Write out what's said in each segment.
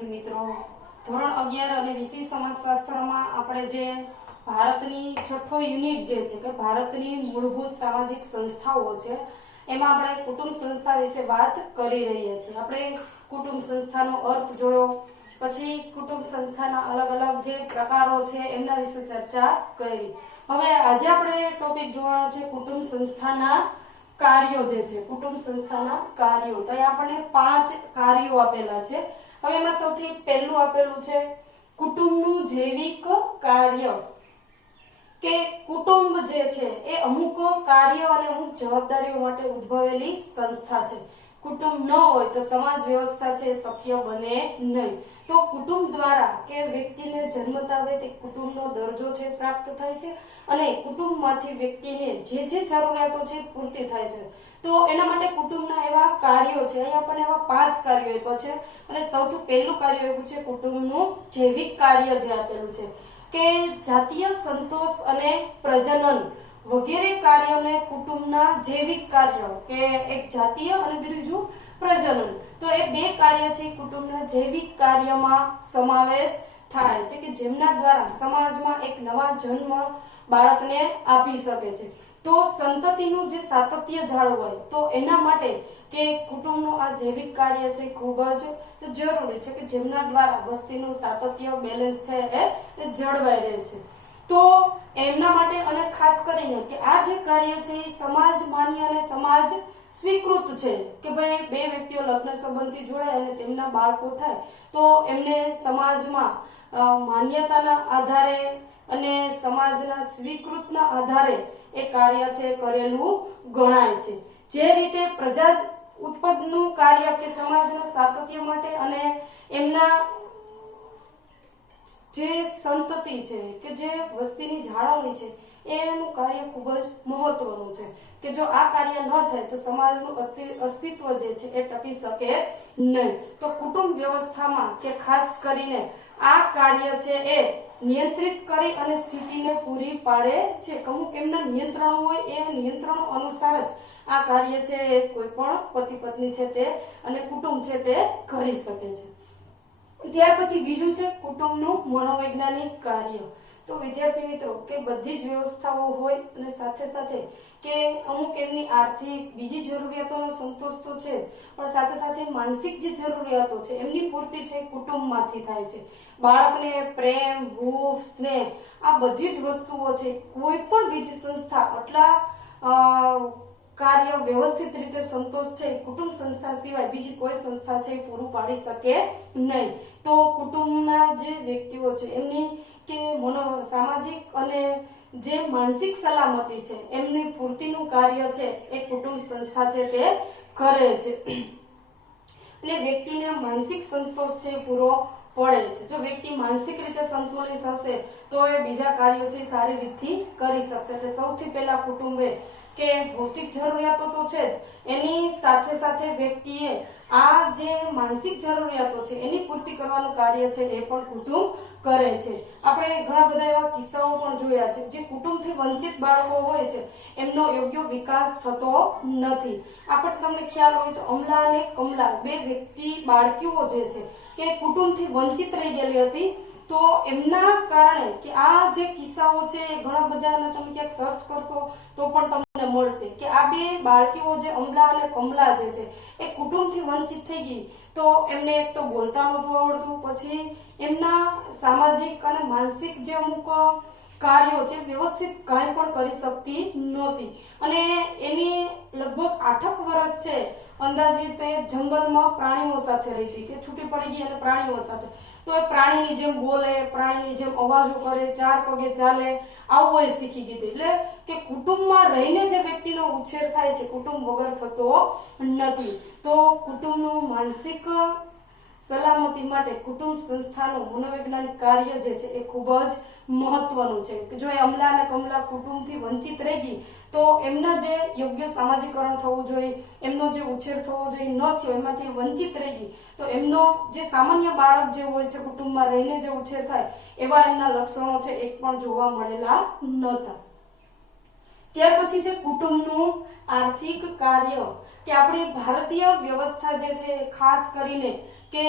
વિદ્યાર્થી મિત્રો, ધોરણ 11 અને વિષય સમાજશાસ્ત્રમાં આપણે જે ભારતની છઠ્ઠો યુનિટ જે છે કે ભારતની મૂળભૂત સામાજિક સંસ્થાઓ છે એમાં આપણે કુટુંબ સંસ્થા વિશે વાત કરી રહ્યા છીએ। આપણે કુટુંબ સંસ્થાનો અર્થ જોયો, પછી કુટુંબ સંસ્થાના અલગ અલગ જે પ્રકારો છે એમના વિશે ચર્ચા કરી। હવે આજે આપણે ટોપિક જોવાનો છે કુટુંબ સંસ્થાના કાર્યો જે છે, કુટુંબ સંસ્થાના કાર્યો। તો અહીંયા આપણને 5 કાર્યો આપેલા છે। હવે એમાં સૌથી પહેલું આપેલું છે કુટુંબનું જૈવિક કાર્ય, કે કુટુંબ જે છે એ અમુક કાર્ય અને અમુક જવાબદારીઓ માટે ઉદ્ભવેલી સંસ્થા છે। કુટુંબ ન હોય તો સમાજ વ્યવસ્થા છે શક્ય બને નહીં। તો કુટુંબ દ્વારા કે વ્યક્તિને જન્મતા આવે તે કુટુંબનો દરજ્જો છે પ્રાપ્ત થાય છે અને કુટુંબમાંથી વ્યક્તિને જે જરૂરિયાતો છે પૂર્તિ થાય છે। તો એના માટે કુટુંબના એવા કાર્યો છે, અહીંયા આપણને એવા 5 કાર્યો આપ્યા છે અને સૌથી પહેલું કાર્ય એવું છે કુટુંબનું જૈવિક કાર્ય જે આપેલું છે કે જાતીય સંતોષ અને પ્રજનન વગેરે કાર્યોને કુટુંબના જૈવિક કાર્યો, કે એક જાતીય અને બીજું પ્રજનન, તો એ 2 કાર્ય છે કુટુંબના જૈવિક કાર્યમાં સમાવેશ થાય છે કે જેમના દ્વારા સમાજમાં એક નવા જન્મ બાળકને આપી શકે છે। તો સંતતિનું જે સાતત્ય જાળવાય તો એના માટે કે કુટુંબનું આ જૈવિક કાર્ય છે ખૂબ જ જરૂરી છે કે જેમના દ્વારા વસ્તીનું સાતત્ય બેલેન્સ છે એ જળવાઈ રહે છે। તો એમના માટે અને ખાસ કરીને કે આ જે કાર્ય છે એ સમાજ માન્ય અને સમાજ સ્વીકૃત છે કે ભાઈ 2 વ્યક્તિઓ લગ્ન સંબંધથી જોડાય અને તેમના બાળકો થાય તો એમને સમાજમાં માન્યતાના આધારે અને સમાજના સ્વીકૃતના આધારે એ કાર્ય છે કરેલું ગણાય છે। જે રીતે પ્રજા ઉત્પાદનનું કાર્ય કે સમાજના સાતત્ય માટે અને એમના જે સંતતિ છે કે જે વસ્તીની જાળવણી છે એનું કાર્ય ખૂબ જ મહત્વનું છે કે જો આ કાર્ય ન થાય તો સમાજનું અસ્તિત્વ જે છે એ ટકી શકે નહીં। તો કુટુંબ વ્યવસ્થામાં કે ખાસ કરીને આ કાર્ય છે એ નિયંત્રિત કરી અને સ્થિતિને પૂરી પાડે છે। અમુક એમના નિયંત્રણો હોય એ નિયંત્રણો અનુસાર જ આ કાર્ય છે એ કોઈ પણ પતિ પત્ની છે તે અને કુટુંબ છે તે કરી શકે છે। ત્યાર પછી બીજું છે કુટુંબનું મનોવૈજ્ઞાનિક કાર્ય। તો વિદ્યાર્થી મિત્રો કે બધી જ વ્યવસ્થાઓ હોય અને સાથે સાથે કે અમુક એમની આર્થિક બીજી જરૂરિયાતોનો સંતોષ તો છે પણ સાથે સાથે માનસિક જે જરૂરિયાતો છે એમની પૂર્તિ છે કુટુંબમાંથી થાય છે। બાળકને પ્રેમ, હૂંફ, સ્નેહ આ બધી જ વસ્તુઓ છે કોઈ પણ બીજી સંસ્થા આટલા કાર્ય વ્યવસ્થિત રીતે સંતોષ છે કુટુંબ સંસ્થા સિવાય બીજી કોઈ સંસ્થા છે પૂરું પાડી શકે નહીં। તો કુટુંબના જે વ્યક્તિઓ છે એમની કે સામાજિક અને જે માનસિક સલામતી છે એમની પૂર્તિનું કાર્ય છે એ કુટુંબ સંસ્થા છે તે કરે છે અને વ્યક્તિને માનસિક સંતોષ છે પૂરો પડે છે। જો વ્યક્તિ માનસિક રીતે સંતુલિત હશે તો એ બીજા કાર્યો છે સારી રીતથી કરી શકશે। એટલે સૌથી પહેલા કુટુંબે કે ભૌતિક જરૂરિયાતો તો છે એની સાથે સાથે વ્યક્તિએ આ જે માનસિક જરૂરિયાતો છે એની પૂર્તિ કરવાનું કાર્ય છે એ પણ કુટુંબ કરે છે। આપણે ઘણા બધા એવા કિસ્સાઓ પણ જોયા છે જે કુટુંબથી વંચિત બાળકો હોય છે એમનો યોગ્ય વિકાસ થતો નથી। આપણે તમને ખ્યાલ હોય તો અમલા અને કમલા 2 વ્યક્તિ બાળકીઓ જે છે કે કુટુંબથી વંચિત રહી ગયેલી હતી તો એમના કારણે કે આ જે કિસ્સાઓ છે ઘણા બધાને તમે ક્યાંક સર્ચ કરશો તો પણ તમને મળશે કે આ 2 બાળકીઓ જે અમલા અને કમલા જે છે એ કુટુંબથી વંચિત થઈ ગઈ તો એમને એક તો બોલતા નહોતું આવડતું, પછી એમના સામાજિક અને માનસિક જે અમુક કાર્યો છે વ્યવસ્થિત કાંઈ પણ કરી શકતી નહોતી અને એની લગભગ 8 વર્ષ છે અંદાજિત એ જંગલમાં પ્રાણીઓ સાથે રહી હતી કે છૂટી પડી ગઈ અને પ્રાણીઓ સાથે તો એ પ્રાણીની જેમ બોલે, પ્રાણીની જેમ અવાજો કરે, 4 પગે ચાલે, આવું એ શીખી ગઈ। એટલે કે કુટુંબમાં રહીને જે વ્યક્તિનો ઉછેર થાય છે કુટુંબ વગર થતો નથી। તો કુટુંબનું માનસિક સલામતી માટે કુટુંબ સંસ્થાનું મનોવૈજ્ઞાનિક કાર્ય જે છે એ ખૂબ જ મહત્વનું છે કે જો એ અમલા અને કમલા કુટુંબથી વંચિત રહી ગઈ તો એમના જે યોગ્ય સામાજિકરણ થવું જોઈએ, એમનો જે ઉછેર થવો જોઈએ ન થયો, એમાંથી વંચિત રહી ગઈ તો એમનો જે સામાન્ય બાળક જે હોય છે કુટુંબમાં રહીને જે ઉછેર થાય એવા એમના લક્ષણો છે એક પણ જોવા મળેલા નહોતા। ત્યાર પછી છે કુટુંબનું આર્થિક કાર્ય કે આપણી ભારતીય વ્યવસ્થા જે છે ખાસ કરીને કે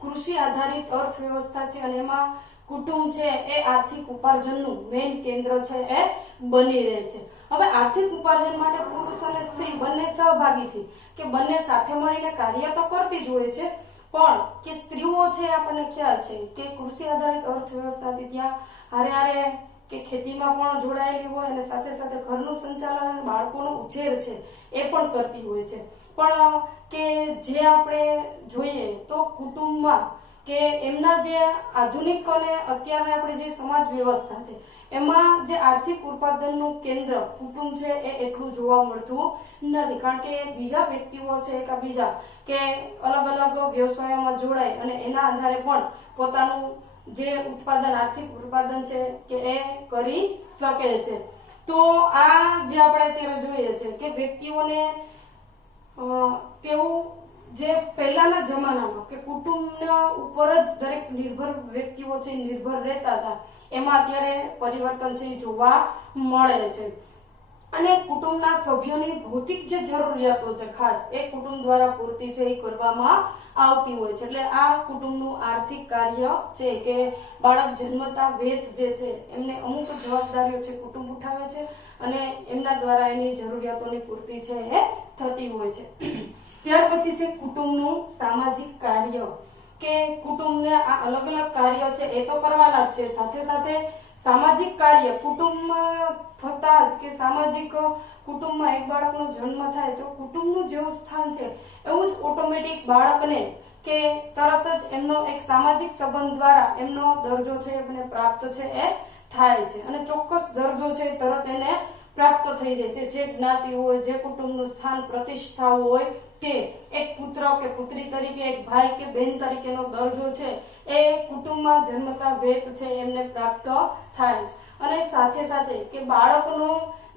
કૃષિ આધારિત અર્થવ્યવસ્થા છે અને એમાં કુટુંબ છે એ આર્થિક ઉપાર્જનનું મેઇન કેન્દ્ર છે એ બની રહે છે. હવે આર્થિક ઉપાર્જન માટે પુરુષ અને સ્ત્રી બંને સહભાગીથી કે બંને સાથે મળીને કાર્ય તો કરતી જ હોય છે, પણ કે સ્ત્રીઓ છે આપણને ખ્યાલ છે કે કૃષિ આધારિત અર્થવ્યવસ્થાથી ત્યાં હારે કે ખેતીમાં પણ જોડાયેલી હોય અને સાથે સાથે ઘરનું સંચાલન અને બાળકોનો ઉછેર છે એ પણ કરતી હોય છે. પણ કે જે આપણે જોઈએ તો કુટુંબમાં કે એમના જે આધુનિક અને અત્યારની આપણે જે સમાજ વ્યવસ્થા છે એમાં જે આર્થિક ઉત્પાદનનું કેન્દ્ર કુટુંબ છે એ એટલું જોવા મળતું નથી, કારણ કે બીજા વ્યક્તિઓ છે કે બીજા કે અલગ અલગ વ્યવસાયોમાં જોડાય અને એના આધારે પણ પોતાનું જે ઉત્પાદન આર્થિક ઉત્પાદન છે કે એ કરી શકે છે. તો આ જે આપણે અત્યારે જોઈએ છે કે વ્યક્તિઓને તેવું જે પહેલાના જમાનામાં કે કુટુંબના ઉપર જ દરેક નિર્ભર વ્યક્તિઓ છે નિર્ભર રહેતા હતા, એમાં અત્યારે પરિવર્તન છે જોવા મળે છે. અને કુટુંબના સભ્યોની ભૌતિક જે જરૂરિયાતો છે ખાસ એ કુટુંબ દ્વારા પૂર્તિ છે એ કરવામાં આવતી હોય છે. એટલે આ કુટુંબનું આર્થિક કાર્ય છે કે બાળક જન્મતા વેત જે છે એમને અમુક જવાબદારીઓ છે કુટુંબ ઉઠાવે છે અને એમના દ્વારા એની જરૂરિયાતોની પૂર્તિ છે એ થતી હોય છે. ત્યાર પછી છે કુટુંબનું સામાજિક કાર્ય કે કુટુંબને આ અલગ અલગ કાર્ય છે એ તો કરવાના જ છે, સાથે સાથે સામાજિક કાર્ય કુટુંબમાં થતા જ કે સામાજિક કુટુંબમાં એક બાળકનો જન્મ થાય તો કુટુંબનું જેવું સ્થાન છે એવું જ ઓટોમેટિક બાળકને કે તરત જ એમનો એક સામાજિક સંબંધ દ્વારા એમનો દરજ્જો છે એને પ્રાપ્ત છે એ થાય છે અને ચોક્કસ દરજ્જો છે તરત એને પ્રાપ્ત થઈ જાય છે. જે જ્ઞાતિ હોય, જે કુટુંબનું સ્થાન પ્રતિષ્ઠા હોય તે એક પુત્ર કે પુત્રી તરીકે, એક ભાઈ કે બહેન તરીકેનો દરજ્જો છે એ કુટુંબમાં જન્મતા વેત છે એમને પ્રાપ્ત થાય છે. અને સાથે સાથે કે બાળકનો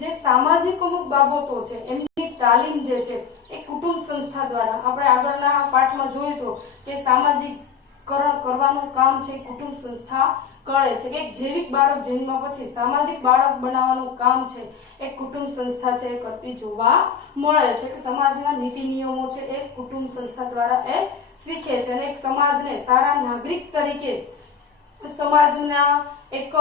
જે સામાજિક અમુક બાબતો છે એમની તાલીમ જે છે એ કુટુંબ સંસ્થા દ્વારા આપણે આગળના પાઠમાં જોયું તો કે સામાજિકકરણ કરવાનું કામ છે કુટુંબ સંસ્થા કરે છે. કે જૈવિક બાળક જન્મ પછી સામાજિક બાળક બનાવવાનું કામ છે એ કુટુંબ સંસ્થા છે એ કરતી જોવા મળે છે. કે સમાજના નીતિ નિયમો છે એ કુટુંબ સંસ્થા દ્વારા એ શીખે છે અને એક સમાજને સારા નાગરિક તરીકે સમાજના એક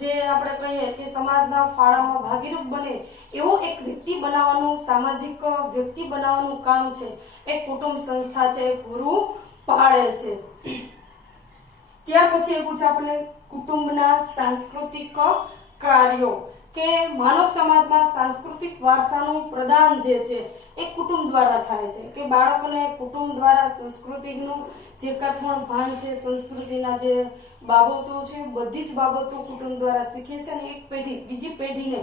જે આપણે કહીએ કે સમાજના ફાળામાં ભાગીરૂપ બને એવો એક વ્યક્તિ બનાવવાનું, સામાજિક વ્યક્તિ બનાવવાનું કામ છે એ કુટુંબ સંસ્થા છે એ પૂરું પાડે છે. ત્યાર પછી એ પૂછે આપણે કુટુંબના સાંસ્કૃતિક કાર્યો કે માનવ સમાજમાં સાંસ્કૃતિક વારસાનું પ્રદાન જે છે એ કુટુંબ દ્વારા થાય છે. કે બાળકોને કુટુંબ દ્વારા સંસ્કૃતિનું જે કાંઈ પણ ભાન છે, સંસ્કૃતિના જે બાબતો છે બધી જ બાબતો કુટુંબ દ્વારા શીખે છે અને એક પેઢી બીજી પેઢીને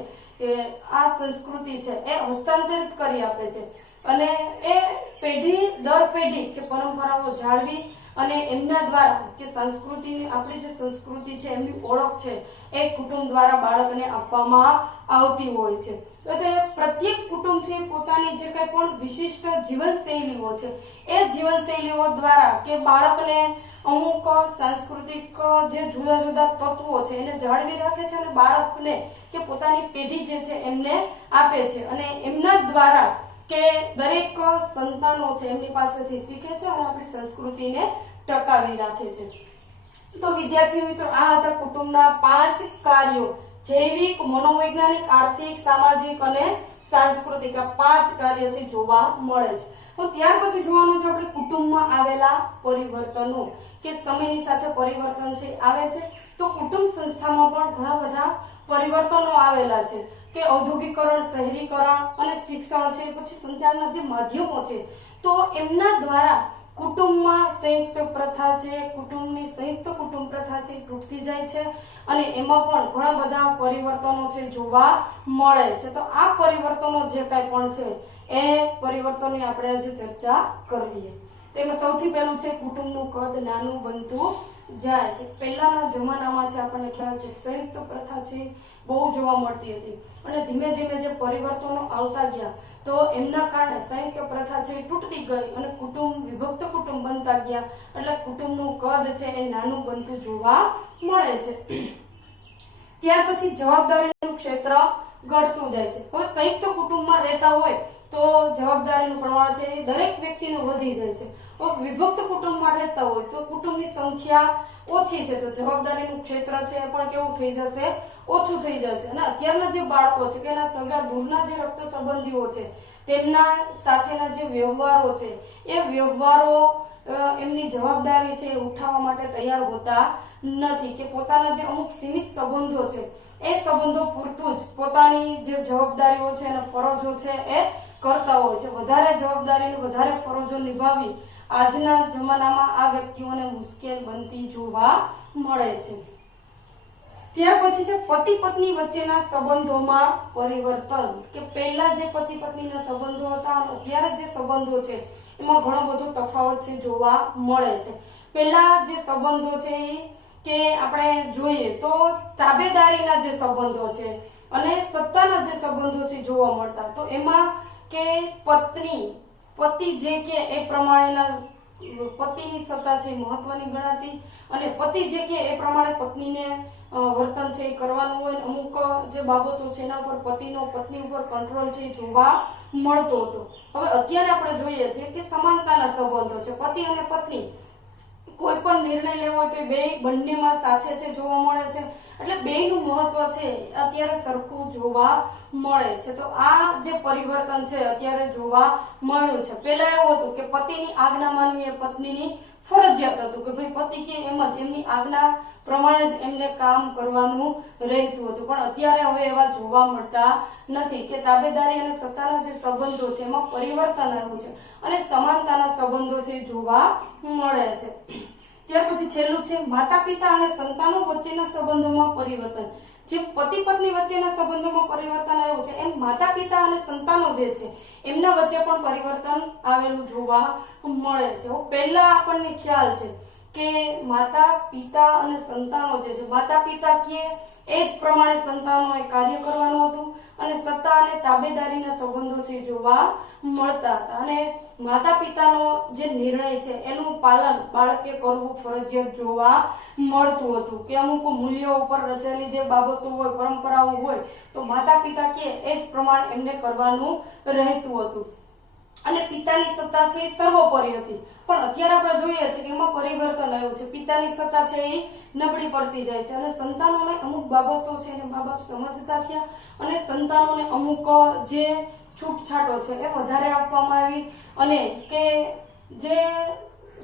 આ સંસ્કૃતિ છે એ હસ્તાંતરિત કરી આપે છે અને એ પેઢી દર પેઢી કે પરંપરાઓ જાળવી અને એમના દ્વારા કે સંસ્કૃતિ આપણી જે સંસ્કૃતિ છે એમની ઓળખ છે એ કુટુંબ દ્વારા બાળકને આપવામાં આવતી હોય છે. તો તે પ્રત્યેક કુટુંબ છે પોતાની જે કંઈ પણ વિશિષ્ટ જીવનશૈલીઓ છે એ જીવનશૈલીઓ દ્વારા કે બાળકને અમુક સાંસ્કૃતિક જે જુદા જુદા તત્વો છે એને જાળવી રાખે છે અને બાળકને કે પોતાની પેઢી જે છે એમને આપે છે અને એમના દ્વારા કે દરેક સંતાનો છે એમની પાસેથી શીખે છે અને આપણી સંસ્કૃતિને ટકાવી રાખે છે. તો વિદ્યાર્થી મિત્રો આ હતા કુટુંબના 5 કાર્યો, જૈવિક, મનોવૈજ્ઞાનિક, આર્થિક, સામાજિક અને સાંસ્કૃતિક. આ 5 કાર્ય છે જોવા મળે છે. તો ત્યાર પછી જોવાનું છે આપણે કુટુંબમાં આવેલા પરિવર્તનો કે સમયની સાથે પરિવર્તન છે આવે છે. તો કુટુંબ સંસ્થામાં પણ ઘણા બધા પરિવર્તનો આવેલા છે કે ઔદ્યોગિકરણ, શહેરીકરણ અને શિક્ષણ છે, પછી સંચારના જે માધ્યમો છે તો એમના દ્વારા કુટુંબમાં સંયુક્ત પ્રથા છે, કુટુંબની સંયુક્ત કુટુંબ પ્રથા છે તૂટતી જાય છે અને એમાં પણ ઘણા બધા પરિવર્તનો છે જોવા મળે છે. તો આ પરિવર્તનો જે કાંઈ પણ છે એ પરિવર્તનની આપણે આજે ચર્ચા કરીએ. તેમાં સૌથી પહેલું છે કુટુંબનું કદ નાનું બનતું જાય છે. પહેલાના જમાનામાં છે આપણને ખ્યાલ છે સંયુક્ત પ્રથા છે બહુ જોવા મળતી હતી અને ધીમે ધીમે જે પરિવર્તનો આવતા ગયા તો એમના કારણે સંયુક્ત પ્રથા છે તૂટતી ગઈ અને કુટુંબ વિભક્ત કુટુંબ બનતા ગયા એટલે કુટુંબનું કદ છે એ નાનું બનતું જોવા મળે છે. ત્યાર પછી જવાબદારીનું ક્ષેત્ર ઘટતું જાય છે. હવે સંયુક્ત કુટુંબમાં રહેતા હોય તો જવાબદારીનું પ્રમાણ છે એ દરેક વ્યક્તિનું વધી જાય છે. વિભક્ત કુટુંબમાં રહેતા હોય તો કુટુંબની સંખ્યા ઓછી છે તો જવાબદારીનું ક્ષેત્ર છે એ પણ કેવું થઈ જશે, ઓછું થઈ જશે. અને અત્યારના જે બાળકો છે કે એના સગા દૂરના જે રક્ત સંબંધીઓ છે તેમના સાથેના જે વ્યવહારો છે એ વ્યવહારો એમની જવાબદારી છે એ ઉઠાવવા માટે તૈયાર હોતા નથી, કે પોતાના જે અમુક સીમિત સંબંધો છે એ સંબંધો પૂરતું જ પોતાની જે જવાબદારીઓ છે અને ફરજો છે એ કરતા હોય છે. વધારે જવાબદારી વધારે ફરજો નિભાવી આજના જમાનામાં આ વ્યક્તિઓને મુશ્કેલ બનતી જોવા મળે છે. ત્યાર પછી છે પતિ પત્ની વચ્ચેના સંબંધોમાં પરિવર્તન, કે પહેલા જે પતિ પત્નીના સંબંધો હતા અને અત્યારે જે સંબંધો છે એમાં ઘણો બધો તફાવત છે જોવા મળે છે. પહેલા જે સંબંધો છે કે આપણે જોઈએ તો તાબેદારીના જે સંબંધો છે અને સત્તાના જે સંબંધો છે જોવા મળતા. તો એમાં કે પતિ જે કે એ પ્રમાણેના પતિની સત્તા છે મહત્વની ગણાતી અને પતિ જે કે એ પ્રમાણે પત્નીને વર્તન છે એ કરવાનું હોય. અમુક જે બાબતો છે એના ઉપર પતિનો પત્ની ઉપર કંટ્રોલ છે જોવા મળતો હતો. હવે અત્યારે આપણે જોઈએ છીએ કે સમાનતાના સંબંધો છે, પતિ અને પત્ની કોઈ પણ નિર્ણય લેવો હોય તો બંનેમાં સાથે છે જોવા મળે છે, એટલે બેયનું મહત્વ છે અત્યારે સરખું જોવા મળે છે. તો આ જે પરિવર્તન છે અત્યારે જોવા મળ્યું છે. પહેલા એવું હતું કે પતિની આજ્ઞા માનવી એ પત્નીની ફરજિયાત હતું, કે ભાઈ પતિ કે એમ જ એમની આજ્ઞા પ્રમાણે જ એમને કામ કરવાનું રહેતું હતું. પણ અત્યારે હવે એવા જોવા મળતા નથી, કે તાબેદારી અને સત્તાના જે સંબંધો છે એમાં પરિવર્તન આવ્યું છે અને સમાનતાના સંબંધો છે જોવા મળે છે. ત્યાર પછી છેલ્લું છે માતા પિતા અને સંતાનો વચ્ચેના સંબંધોમાં પરિવર્તન. જે પતિ પત્ની વચ્ચેના સંબંધોમાં પરિવર્તન આવ્યું છે એમ માતા પિતા અને સંતાનો જે છે એમના વચ્ચે પણ પરિવર્તન આવેલું જોવા મળે છે. પહેલા આપણને ખ્યાલ છે કે માતા પિતા અને સંતાનો જે છે, માતા પિતા કે એ જ પ્રમાણે સંતાનોએ કાર્ય કરવાનું હતું અને સત્તા અને તાબેદારીના સંબંધો છે જોવા મળતા હતા. અને માતા પિતાનો જે નિર્ણય છે એનું પાલન બાળકે કરવું ફરજિયાત જોવા મળતું હતું, કે અમુક મૂલ્યો ઉપર રચેલી જે બાબતો હોય, પરંપરાઓ હોય તો માતા પિતા કે એ જ પ્રમાણે એમને કરવાનું રહેતું હતું. અને પિતાની સત્તા છે એ સર્વોપરી હતી. પણ અત્યારે આપણે જોઈએ છે કે એમાં પરિવર્તન આવ્યું છે, પિતાની સત્તા છે એ નબળી પડતી જાય છે અને સંતાનોને અમુક બાબતો છે એને મા બાપ સમજતા થયા અને સંતાનોને અમુક જે છૂટછાટો છે એ વધારે આપવામાં આવી અને કે જે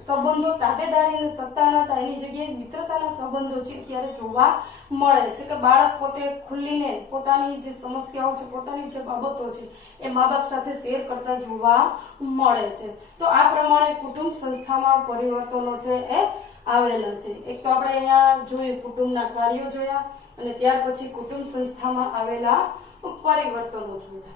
સંબંધો તાબેદારી અને સત્તાના હતા એની જગ્યાએ મિત્રતાના સંબંધો છે અત્યારે જોવા મળે છે, કે બાળક પોતે ખુલ્લીને પોતાની જે સમસ્યાઓ છે, પોતાની જે બાબતો છે એ મા બાપ સાથે શેર કરતા જોવા મળે છે. તો આ પ્રમાણે કુટુંબ સંસ્થામાં પરિવર્તનો છે એ આવેલા છે. એક તો આપણે અહીંયા જોયું કુટુંબના કાર્યો જોયા અને ત્યાર પછી કુટુંબ સંસ્થામાં આવેલા પરિવર્તનો જોયા.